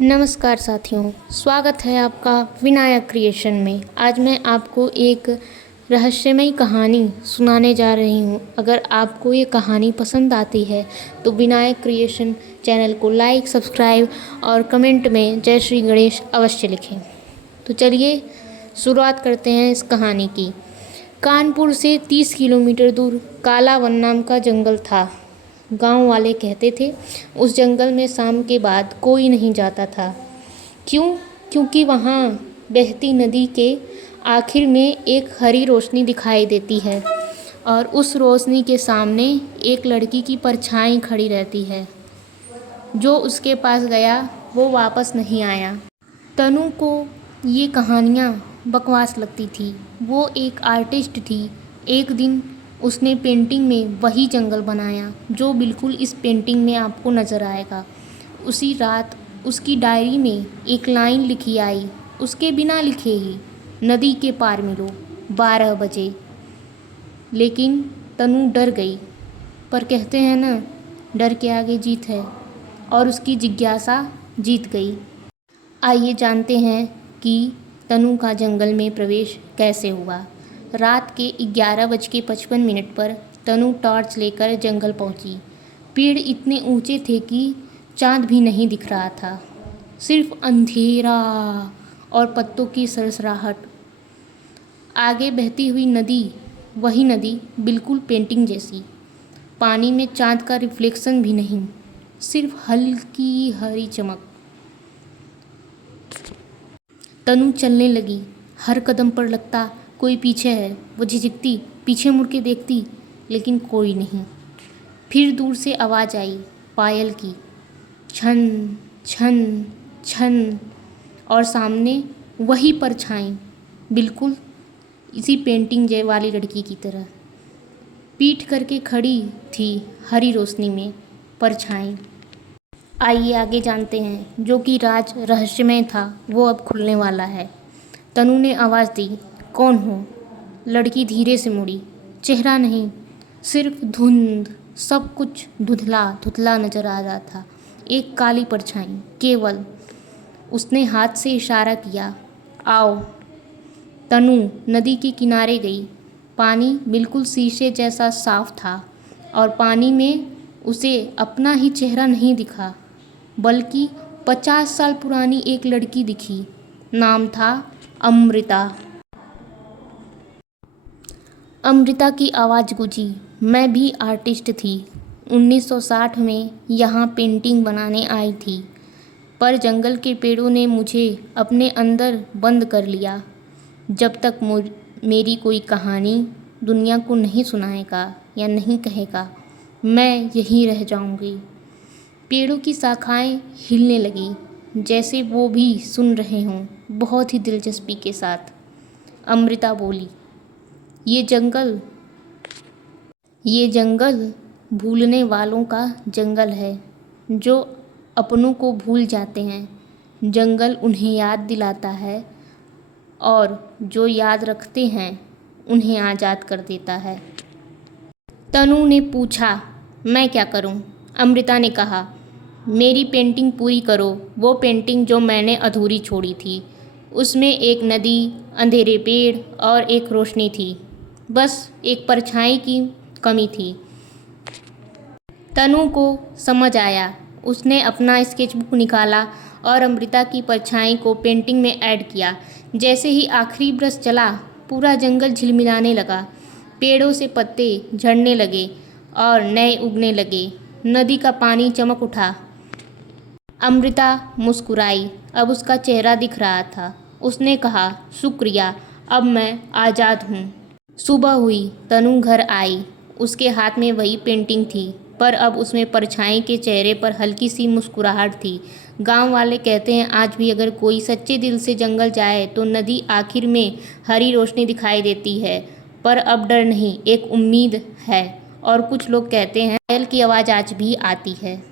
नमस्कार साथियों, स्वागत है आपका विनायक क्रिएशन में। आज मैं आपको एक रहस्यमयी कहानी सुनाने जा रही हूँ। अगर आपको ये कहानी पसंद आती है तो विनायक क्रिएशन चैनल को लाइक, सब्सक्राइब और कमेंट में जय श्री गणेश अवश्य लिखें। तो चलिए शुरुआत करते हैं इस कहानी की। कानपुर से 30 किलोमीटर दूर काला वन नाम का जंगल था। गांव वाले कहते थे उस जंगल में शाम के बाद कोई नहीं जाता था। क्यों? क्योंकि वहाँ बहती नदी के आखिर में एक हरी रोशनी दिखाई देती है और उस रोशनी के सामने एक लड़की की परछाई खड़ी रहती है। जो उसके पास गया वो वापस नहीं आया। तनु को ये कहानियाँ बकवास लगती थी। वो एक आर्टिस्ट थी। एक दिन उसने पेंटिंग में वही जंगल बनाया जो बिल्कुल इस पेंटिंग में आपको नज़र आएगा। उसी रात उसकी डायरी में एक लाइन लिखी आई, उसके बिना लिखे ही, नदी के पार मिलो 12 बजे। लेकिन तनु डर गई, पर कहते हैं ना, डर के आगे जीत है, और उसकी जिज्ञासा जीत गई। आइए जानते हैं कि तनु का जंगल में प्रवेश कैसे हुआ। रात के 11:55 पर तनु टॉर्च लेकर जंगल पहुंची। पेड़ इतने ऊंचे थे कि चांद भी नहीं दिख रहा था, सिर्फ अंधेरा और पत्तों की सरसराहट। आगे बहती हुई नदी, वही नदी बिल्कुल पेंटिंग जैसी। पानी में चांद का रिफ्लेक्शन भी नहीं, सिर्फ हल्की हरी चमक। तनु चलने लगी। हर कदम पर लगता कोई पीछे है। वो झिझकती, पीछे मुड़ के देखती, लेकिन कोई नहीं। फिर दूर से आवाज़ आई, पायल की, छन छन छन, और सामने वही परछाई, बिल्कुल इसी पेंटिंग जय वाली लड़की की तरह पीठ करके खड़ी थी हरी रोशनी में परछाई। आइए आगे जानते हैं। जो कि राज रहस्यमय था वो अब खुलने वाला है। तनु ने आवाज़ दी, कौन हो? लड़की धीरे से मुड़ी। चेहरा नहीं, सिर्फ धुंध। सब कुछ धुंधला धुंधला नजर आ रहा था। एक काली परछाई केवल। उसने हाथ से इशारा किया, आओ। तनु नदी के किनारे गई। पानी बिल्कुल शीशे जैसा साफ था और पानी में उसे अपना ही चेहरा नहीं दिखा, बल्कि 50 साल पुरानी एक लड़की दिखी। नाम था अमृता। अमृता की आवाज़ गूंजी, मैं भी आर्टिस्ट थी। 1960 में यहाँ पेंटिंग बनाने आई थी, पर जंगल के पेड़ों ने मुझे अपने अंदर बंद कर लिया। जब तक मेरी कोई कहानी दुनिया को नहीं सुनाएगा या नहीं कहेगा, मैं यहीं रह जाऊंगी। पेड़ों की शाखाएं हिलने लगी, जैसे वो भी सुन रहे हों, बहुत ही दिलचस्पी के साथ। अमृता बोली, ये जंगल भूलने वालों का जंगल है, जो अपनों को भूल जाते हैं। जंगल उन्हें याद दिलाता है और जो याद रखते हैं उन्हें आज़ाद कर देता है। तनु ने पूछा, मैं क्या करूं? अमृता ने कहा, मेरी पेंटिंग पूरी करो, वो पेंटिंग जो मैंने अधूरी छोड़ी थी। उसमें एक नदी, अंधेरे पेड़ और एक रोशनी थी। बस एक परछाई की कमी थी। तनु को समझ आया। उसने अपना स्केचबुक निकाला और अमृता की परछाई को पेंटिंग में ऐड किया। जैसे ही आखिरी ब्रश चला, पूरा जंगल झिलमिलाने लगा। पेड़ों से पत्ते झड़ने लगे और नए उगने लगे। नदी का पानी चमक उठा। अमृता मुस्कुराई। अब उसका चेहरा दिख रहा था। उसने कहा, शुक्रिया, अब मैं आज़ाद हूँ। सुबह हुई। तनु घर आई। उसके हाथ में वही पेंटिंग थी, पर अब उसमें परछाई के चेहरे पर हल्की सी मुस्कुराहट थी। गांव वाले कहते हैं आज भी अगर कोई सच्चे दिल से जंगल जाए तो नदी आखिर में हरी रोशनी दिखाई देती है। पर अब डर नहीं, एक उम्मीद है। और कुछ लोग कहते हैं पायल की आवाज़ आज भी आती है।